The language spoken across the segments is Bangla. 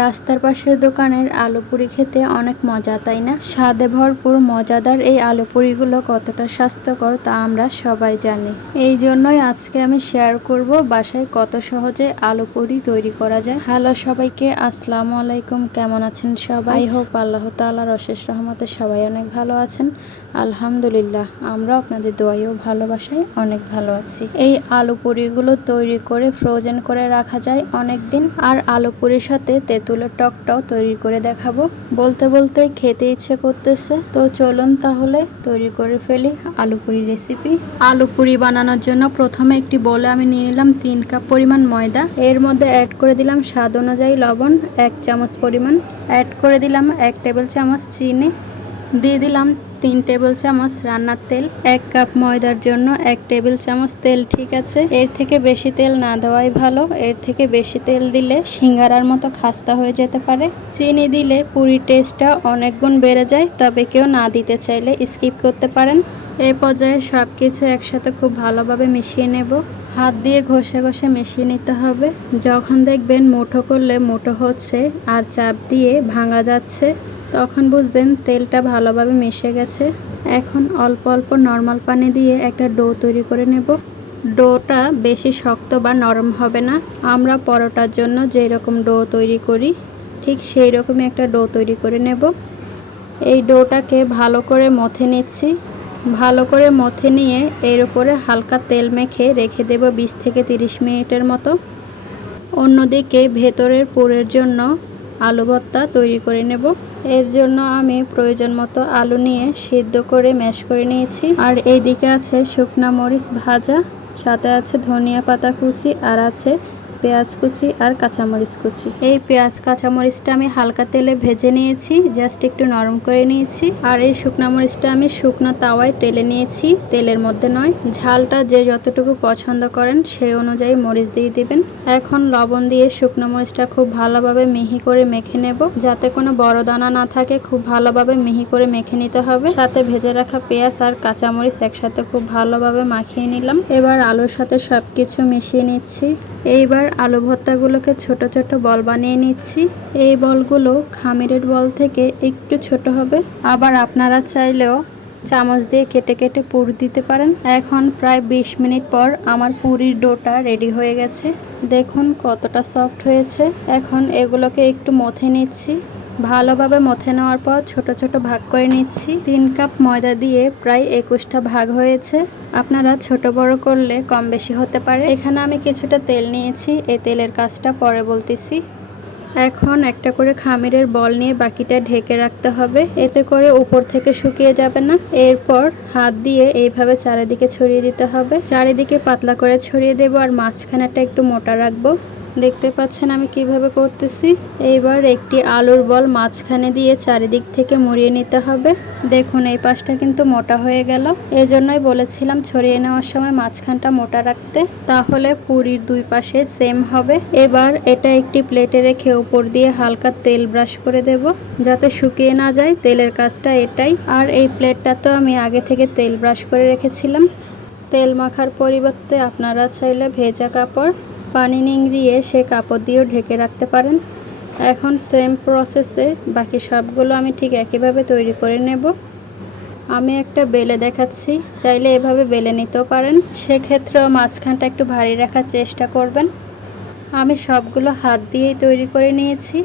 রাস্তার পাশের দোকানের আলু পুরি খেতে অনেক মজা, তাই না? স্বাদে ভরপুর, মজাদার এই আলু পুরিগুলো কতটা স্বাস্থ্যকর তা আমরা সবাই জানি। এই জন্যই আজকে আমি শেয়ার করব বাসায় কত সহজে আলু পুরি তৈরি করা যায়। হ্যালো সবাইকে, আসসালামু আলাইকুম, কেমন আছেন সবাই? হোক আল্লাহ তাআলার অশেষ রহমতে সবাই অনেক ভালো আছেন। আলহামদুলিল্লাহ, আমরা আপনাদের দোয়াইও ভালোবাসায় অনেক ভালো আছি। এই আলু পুরিগুলো তৈরি করে ফ্রোজেন করে রাখা যায় অনেক দিন আর আলু পুরির সাথে তেঁতুলের টকটাও তৈরি করে দেখাবো। বলতে বলতে খেতে ইচ্ছে করতেছে। তো চলুন তাহলে তৈরি করে ফেলি আলু পুরি রেসিপি আলু পুরি বানানোর জন্য প্রথমে একটি বলে আমি নিয়ে নিলাম তিন কাপ পরিমাণ ময়দা। এর মধ্যে অ্যাড করে দিলাম স্বাদ অনুযায়ী লবণ, এক চামচ পরিমাণ। অ্যাড করে দিলাম এক টেবিল চামচ চিনি। দিয়ে দিলাম তিন টেবিল চামচ রান্নার তেল, এক কাপ ময়দার জন্য এক টেবিল চামচ তেল, ঠিক আছে? এর থেকে বেশি তেল না দেওয়াই ভালো। এর থেকে বেশি তেল দিলে সিঙ্গারার মতো খাস্তা হয়ে যেতে পারে। চিনি দিলে পুরি টেস্টটা অনেক গুণ বেড়ে যায়, তবে কেউ না দিতে চাইলে স্কিপ করতে পারেন। এই পর্যায়ে সব কিছু একসাথে খুব ভালোভাবে মিশিয়ে নেব। হাত দিয়ে ঘষে ঘষে মিশিয়ে নিতে হবে। যখন দেখবেন মুঠো করলে মুঠো হচ্ছে আর চাপ দিয়ে ভাঙা যাচ্ছে। তখন বুঝবেন তেলটা ভালোভাবে মিশে গেছে। এখন অল্প অল্প নর্মাল পানি দিয়ে একটা ডো তৈরি করে নেব। ডোটা বেশি শক্ত বা নরম হবে না। আমরা পরোটার জন্য যেই রকম ডো তৈরি করি, ঠিক সেই রকমই একটা ডো তৈরি করে নেব। এই ডোটাকে ভালো করে মথে নিচ্ছি। ভালো করে মথে নিয়ে এর উপরে হালকা তেল মেখে রেখে দেব বিশ থেকে তিরিশ মিনিটের মতো। অন্যদিকে ভেতরের পুরের জন্য আলু ভর্তা তৈরি করে নেব। এর জন্য আমি প্রয়োজন মতো আলু নিয়ে সিদ্ধ করে ম্যাশ করে নিয়েছি। আর এইদিকে আছে শুকনা মরিচ ভাজা, সাথে আছে ধনিয়া পাতা কুচি, আর আছে পেঁয়াজ কুচি আর কাঁচামরিচ কুচি। এই পেঁয়াজ কাঁচামরিচটা আমি হালকা তেলে ভেজে নিয়েছি, জাস্ট একটু নরম করে নিয়েছি। আর এই শুকনো মরিচটা আমি শুকনো তাওয়ায় তেলে নিয়েছি, তেলের মধ্যে নয়, ঝালটা যে যতটুকু পছন্দ করেন সেই অনুযায়ী মরিচ দিয়ে দিবেন। এখন লবণ দিয়ে শুকনো মরিচটা খুব ভালোভাবে মিহি করে মেখে নেব, যাতে কোনো বড় দানা না থাকে, খুব ভালোভাবে মিহি করে মেখে নিতে হবে। সাথে ভেজে রাখা পেঁয়াজ আর কাঁচামরিচ একসাথে খুব ভালোভাবে মাখিয়ে নিলাম। এবার আলুর সাথে সব কিছু মিশিয়ে নিচ্ছি। এইবার আলু ভর্তাগুলোকে ছোট ছোট বল বানিয়ে নিচ্ছি। এই বলগুলো খামিরের বল থেকে একটু ছোট হবে। আবার আপনারা চাইলেও চামচ দিয়ে কেটে কেটে পুর দিতে পারেন। এখন প্রায় ২০ মিনিট পর আমার পুরির ডোটা রেডি হয়ে গেছে। দেখুন কতটা সফট হয়েছে। এখন এগুলোকে একটু মথে নিচ্ছি। ভালোভাবে মথে নেওয়ার পর ছোট ছোট ভাগ করে নিচ্ছি। তিন কাপ ময়দা দিয়ে প্রায় একুশটা ভাগ হয়েছে। আপনারা ছোট বড় করলে কম বেশি হতে পারে। এখানে আমি কিছুটা তেল নিয়েছি, এই তেলের কাজটা পরে বলতেছি। এখন একটা করে খামিরের বল নিয়ে বাকিটা ঢেকে রাখতে হবে। এতে করে উপর থেকে শুকিয়ে যাবে না। এরপর হাত দিয়ে এইভাবে চারিদিকে ছড়িয়ে দিতে হবে। চারিদিকে পাতলা করে ছড়িয়ে দেবো আর মাঝখানেটা একটু মোটা রাখব। দেখতে পাচ্ছেন আমি কীভাবে করতেছি? এইবার একটি আলুর বল মাঝখানে দিয়ে চারিদিক থেকে মুড়িয়ে নিতে হবে। দেখুন, এই পাশটা কিন্তু মোটা হয়ে গেল। জন্যই বলেছিলাম ছড়িয়ে নেওয়ার সময় মাঝখানটা মোটা রাখতে। তাহলে পুরীর দুই পাশে সেম হবে। এবার এটা একটি প্লেটে রেখে উপর দিয়ে হালকা তেল ব্রাশ করে দেব। যাতে শুকিয়ে না যায়, তেলের কাজটা এটাই। আর এই প্লেটটা তো আমি আগে থেকে তেল ব্রাশ করে রেখেছিলাম। তেল মাখার পরিবর্তে আপনারা চাইলে ভেজা কাপড় পানি নিংড়িয়ে সে কাপড় দিয়েও ঢেকে রাখতে পারেন। এখন সেম প্রসেসে বাকি সবগুলো আমি ঠিক একইভাবে তৈরি করে নেব। আমি একটা বেলে দেখাচ্ছি, চাইলে এভাবে বেলে নিতেও পারেন। সেক্ষেত্রেও মাঝখানটা একটু ভারী রাখার চেষ্টা করবেন। আমি সবগুলো হাত দিয়েই তৈরি করে নিয়েছি।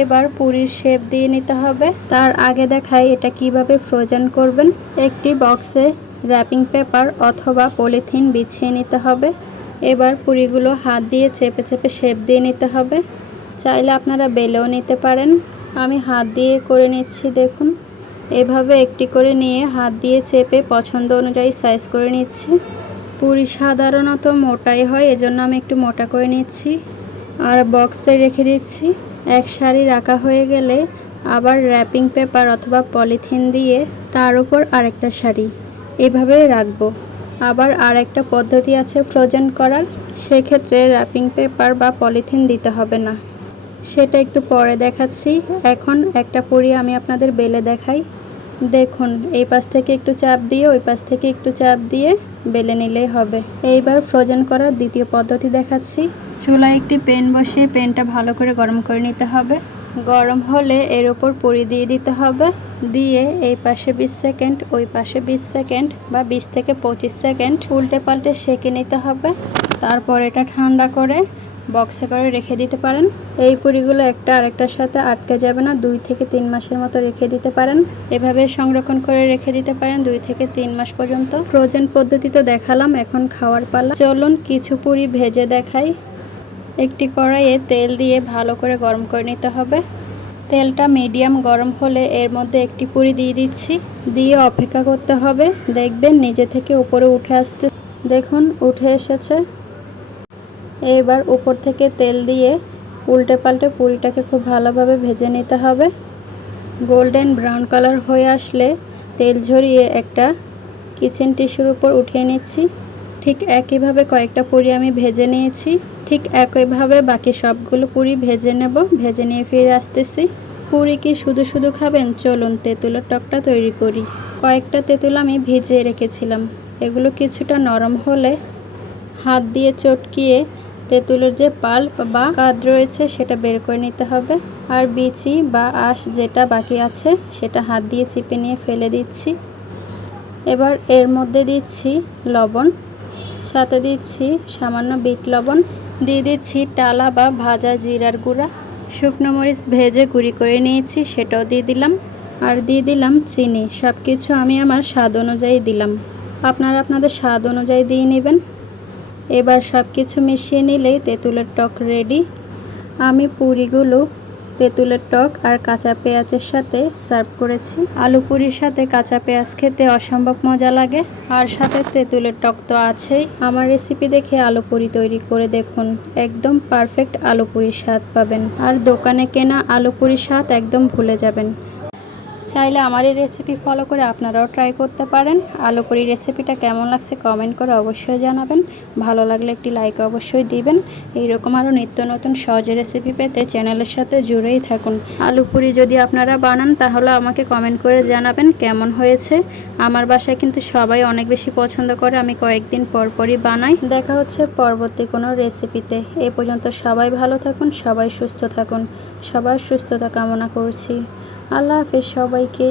এবার পুরীর শেপ দিয়ে নিতে হবে। তার আগে দেখাই এটা কীভাবে ফ্রোজেন করবেন। একটি বক্সে র্যাপিং পেপার অথবা পলিথিন বিছিয়ে নিতে হবে। এবার পুরিগুলো হাত দিয়ে চেপে চেপে শেপ দিয়ে নিতে হবে। চাইলে আপনারা বেলেও নিতে পারেন। আমি হাত দিয়ে করে নিচ্ছি, দেখুন। এভাবে একটি করে নিয়ে হাত দিয়ে চেপে পছন্দ অনুযায়ী সাইজ করে নিচ্ছি। পুরি সাধারণত মোটাই হয়, এজন্য আমি একটু মোটা করে নিচ্ছি। আর বক্সে রেখে দিচ্ছি। এক শাড়ি রাখা হয়ে গেলে আবার র্যাপিং পেপার অথবা পলিথিন দিয়ে তার উপর আরেকটা শাড়ি এভাবে রাখব। আবার আর একটা পদ্ধতি আছে ফ্রোজেন করার। সেক্ষেত্রে র্যাপিং পেপার বা পলিথিন দিতে হবে না। সেটা একটু পরে দেখাচ্ছি। এখন একটা পুরি আমি আপনাদের বেলে দেখাই। দেখুন, এই পাশ থেকে একটু চাপ দিয়ে, ওই পাশ থেকে একটু চাপ দিয়ে বেলে নিলেই হবে। এইবার ফ্রোজেন করার দ্বিতীয় পদ্ধতি দেখাচ্ছি। চুলায় একটি পেন বসিয়ে পেনটা ভালো করে গরম করে নিতে হবে। গরম হলে এর ওপর পরি দিয়ে দিতে হবে। দিয়ে এই পাশে বিশ সেকেন্ড, ওই পাশে বিশ সেকেন্ড বা বিশ থেকে পঁচিশ সেকেন্ড উল্টে পাল্টে সেঁকে নিতে হবে। তারপর এটা ঠান্ডা করে বক্সে করে রেখে দিতে পারেন। এই পুরিগুলো একটা আরেকটার সাথে আটকে যাবে না, দুই থেকে তিন মাসের মতো রেখে দিতে পারেন। এভাবে সংরক্ষণ করে রেখে দিতে পারেন দুই থেকে তিন মাস পর্যন্ত। ফ্রোজেন পদ্ধতিতে দেখালাম, এখন খাওয়ার পালা। চলুন কিছু পুরি ভেজে দেখাই। একটি কড়াইয়ে তেল দিয়ে ভালো করে গরম করে নিতে হবে। তেলটা মিডিয়াম গরম হলে এর মধ্যে একটি পুরি দিয়ে দিচ্ছি। দিয়ে অপেক্ষা করতে হবে। দেখবেন নিজে থেকে উপরে উঠে আসতে দেখুন, উঠে এসেছে। এবার উপর থেকে তেল দিয়ে উল্টে পাল্টে পুরিটাকে খুব ভালোভাবে ভেজে নিতে হবে। গোল্ডেন ব্রাউন কালার হয়ে আসলে তেল ঝরিয়ে একটা কিচেন টিস্যুর উপর উঠিয়ে নিচ্ছি। ঠিক একইভাবে কয়েকটা পুরি আমি ভেজে নিয়েছি, ঠিক একইভাবে বাকি সবগুলো পুরি ভেজে নেব, ভেজে নিয়ে ফিরে আসতেছি। পুরি কি শুধু শুধু খাবেন? চলুন তেঁতুলের টকটা তৈরি করি। কয়েকটা তেঁতুল আমি ভিজিয়ে রেখেছিলাম। এগুলো কিছুটা নরম হলে হাত দিয়ে চটকিয়ে তেঁতুলের যে পাল্প বা কাদ রয়েছে সেটা বের করে নিতে হবে। আর বিচি বা আঁশ যেটা বাকি আছে সেটা হাত দিয়ে চিপে নিয়ে ফেলে দিচ্ছি। এবার এর মধ্যে দিচ্ছি লবণ। সাথে দিচ্ছি সামান্য বিট লবণ, দিয়ে দিচ্ছি টালা বা ভাজা জিরার গুঁড়া। শুকনো মরিচ ভেজে গুঁড়ি করে নিয়েছি, সেটাও দিয়ে দিলাম। আর দিয়ে দিলাম চিনি সব কিছু আমি আমার স্বাদ অনুযায়ী দিলাম। আপনারা আপনাদের স্বাদ অনুযায়ী দিয়ে নেবেন। এবার সব কিছু মিশিয়ে নিলেই তেঁতুলের টক রেডি। আমি পুরিগুলো তেঁতুলের টক আর কাঁচা পেঁয়াজের সাথে সার্ভ করেছি। আলু পুরির সাথে কাঁচা পেঁয়াজ খেতে অসম্ভব মজা লাগে, আর সাথে তেঁতুলের টক তো আছেই। আমার রেসিপি দেখে আলু পুরি তৈরি করে দেখুন, একদম পারফেক্ট আলু পুরির স্বাদ পাবেন। আর দোকানে কেনা আলু পুরির স্বাদ একদম ভুলে যাবেন। চাইলে আমার এই রেসিপি ফলো করে আপনারাও ট্রাই করতে পারেন। আলু পুরি রেসিপিটা কেমন লাগছে কমেন্ট করে অবশ্যই জানাবেন। ভালো লাগলে একটি লাইক অবশ্যই দিবেন। এইরকম আরও নিত্য নতুন সহজ রেসিপি পেতে চ্যানেলের সাথে জুড়েই থাকুন। আলু পুরি যদি আপনারা বানান, তাহলে আমাকে কমেন্ট করে জানাবেন কেমন হয়েছে। আমার বাসায় কিন্তু সবাই অনেক বেশি পছন্দ করে, আমি কয়েকদিন পর পরই বানাই। দেখা হচ্ছে পরবর্তী কোনো রেসিপিতে এই পর্যন্ত সবাই ভালো থাকুন, সবাই সুস্থ থাকুন। সবার সুস্থতা কামনা করছি। আল্লাহ হাফেজ সবাইকে।